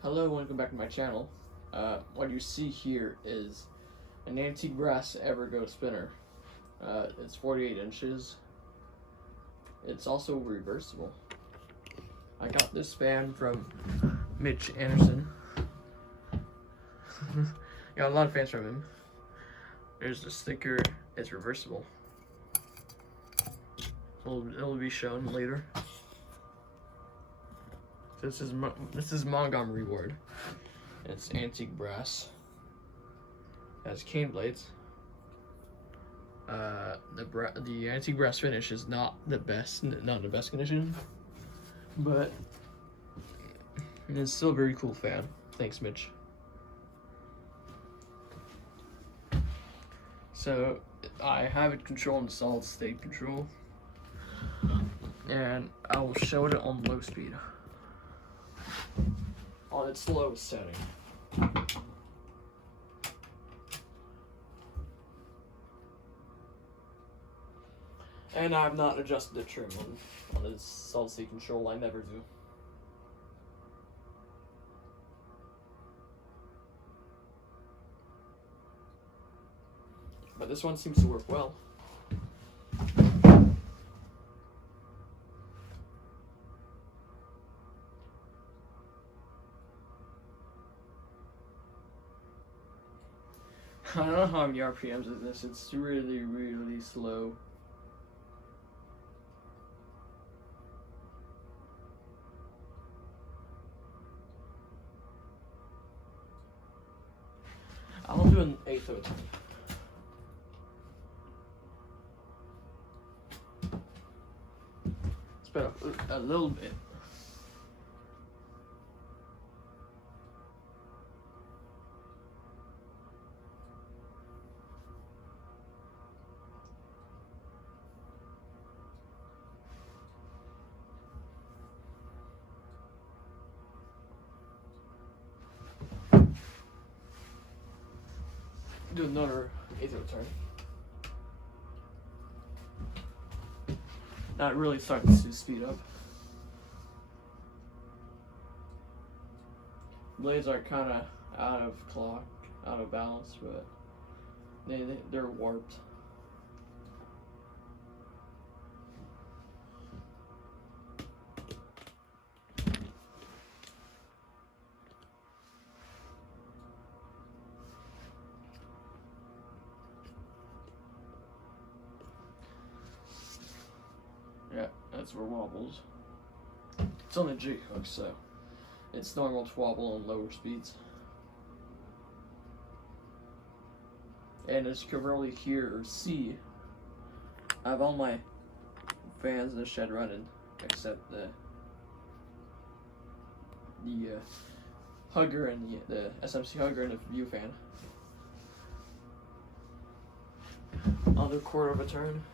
Hello, welcome back to my channel. What you see here is an antique brass evergo spinner. It's 48 inches. It's also reversible. I got this fan from Mitch Anderson. Got a lot of fans from him. There's the sticker. It's reversible. It'll be shown later. This is Montgomery wood. It's antique brass. It has cane blades. The antique brass finish is not the best condition, but it's still a very cool fan. Thanks, Mitch. So I have it controlled in solid state control, and I will show it on low speed. On its lowest setting. And I've not adjusted the trim on its solid state control. I never do. But this one seems to work well. I don't know how many RPMs is this. It's really, really slow. I'll do an eighth of a time. Sped up a little bit. Do another eighth of a turn. Now it really starting to speed up. Blades are kind of out of balance, but they're warped. Yeah, that's where wobbles. It's on a G hook, so it's normal to wobble on lower speeds. And as you can really hear or see, I have all my fans in the shed running, except the hugger and the SMC hugger and the view fan. Another quarter of a turn.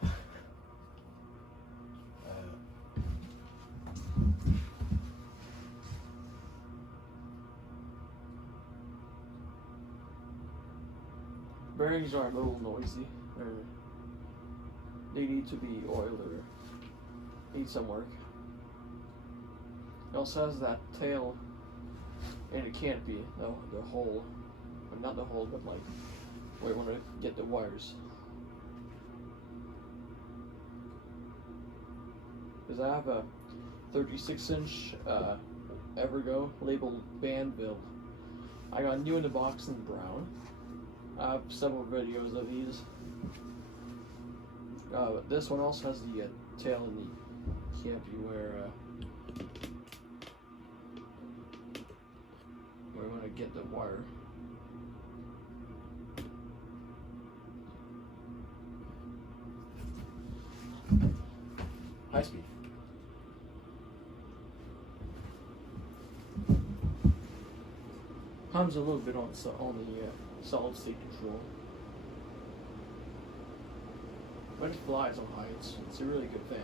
Bearings are a little noisy. They need to be oiled or need some work. It also has that tail and it can't be the hole, or not the hole, but like where you want to get the wires. Because I have a 36-inch evergo labeled Banville. I got new in the box in brown. I have several videos of these. This one also has the tail and the canopy where we want to get the wire. High speed. Hums a little bit on the solid state control, but it flies on high. It's a really good fan.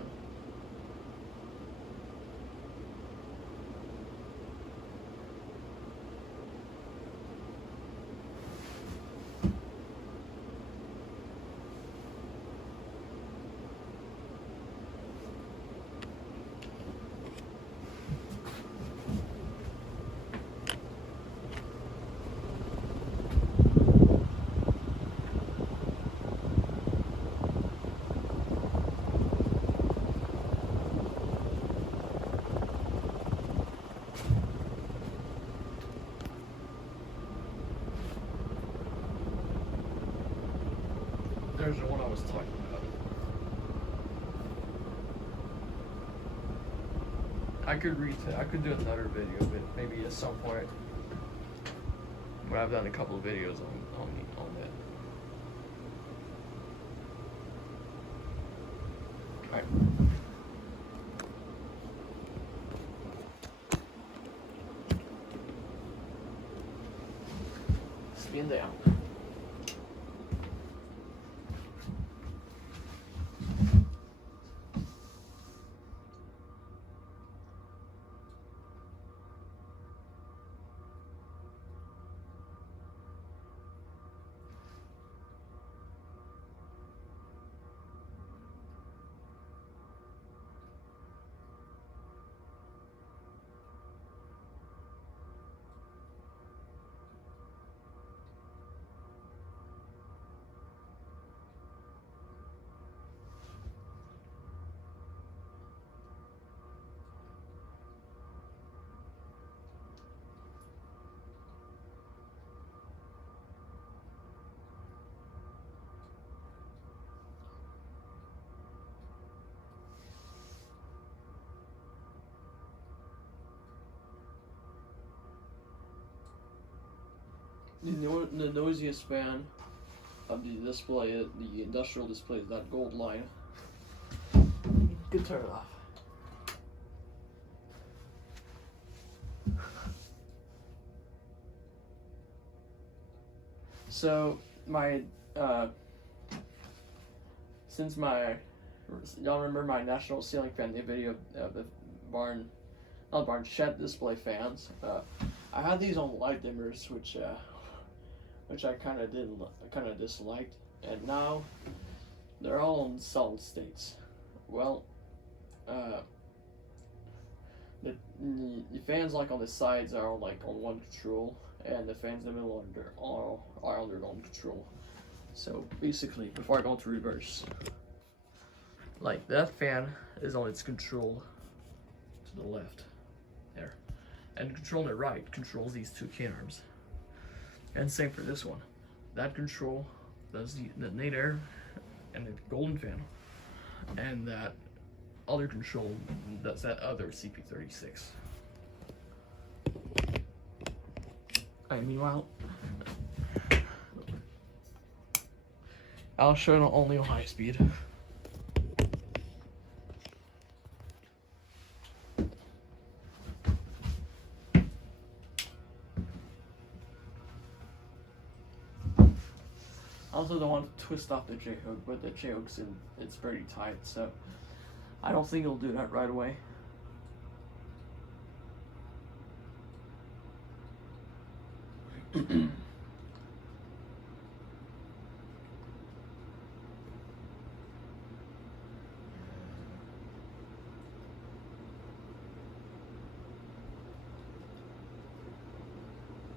there's the one I was talking about. I could do another video, but maybe at some point when I've done a couple of videos on that. Alright. Spin down. The noisiest fan of the display, the industrial display, is that gold line. You can turn it off. So since y'all remember my national ceiling fan, the video of the shed display fans. I had these on light dimmers, which I kind of disliked, and now they're all on solid states. Well, the fans like on the sides are like on one control, and the fans in the middle are under their own control. So basically, before I go into reverse, like that fan is on its control to the left there, and the control on the right controls these two key arms. And same for this one. That control does the nadir and the golden fan, and that other control does that other CP36. And meanwhile, I'll show it only on high speed. Also don't want to twist off the J-hook, but the J-hook's it's pretty tight, so I don't think it'll do that right away.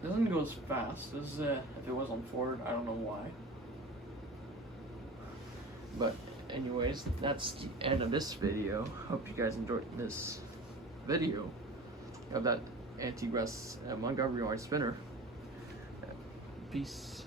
Doesn't go as fast as if it was on Ford. I don't know why. But anyways, that's the end of this video. Hope you guys enjoyed this video of that anti-grass Montgomery spinner. Peace.